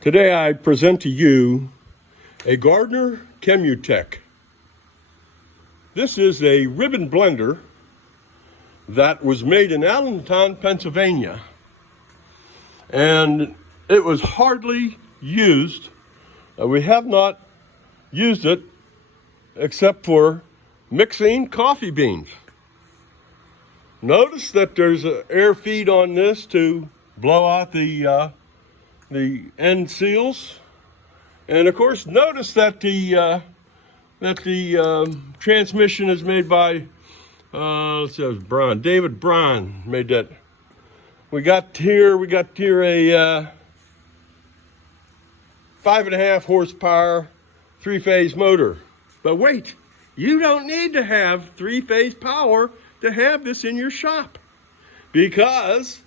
Today I present to you a Gardner kenutec. This is a ribbon blender that was made in Allentown, Pennsylvania. And it was hardly used. We have not used it except for mixing coffee beans. Notice that there's an air feed on this to blow out the end seals, and of course, notice that the transmission is made by David Braun made that. We got here a 5.5 horsepower 3-phase motor. But wait, you don't need to have 3-phase power to have this in your shop, because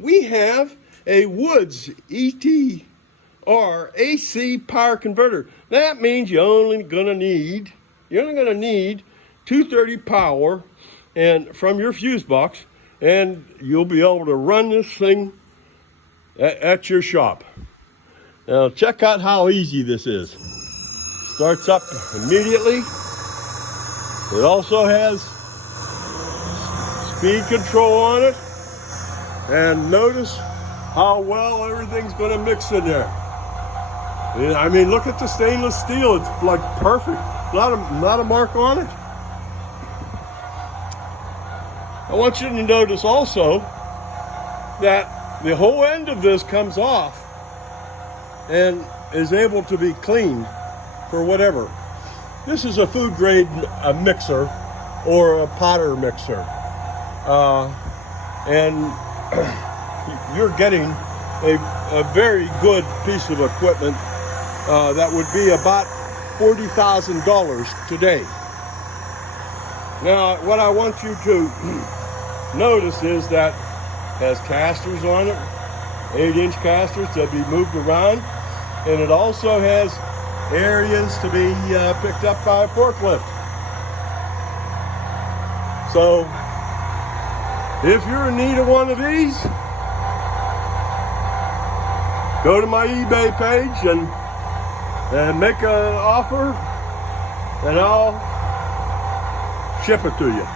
we have a Woods ETR AC power converter. That means you're only gonna need 230 power and from your fuse box, and you'll be able to run this thing at your shop. Now check out how easy this is. Starts up immediately. It also has speed control on it, and notice how well everything's going to mix in there. I mean, look at the stainless steel. It's like perfect. Not a mark on it. I want you to notice also that the whole end of this comes off and is able to be cleaned for whatever. This is a food grade mixer or a potter mixer. And you're getting a very good piece of equipment that would be about $40,000 today. Now, what I want you to notice is that it has casters on it, 8-inch casters to be moved around, and it also has areas to be picked up by a forklift. So, if you're in need of one of these, go to my eBay page and make an offer, and I'll ship it to you.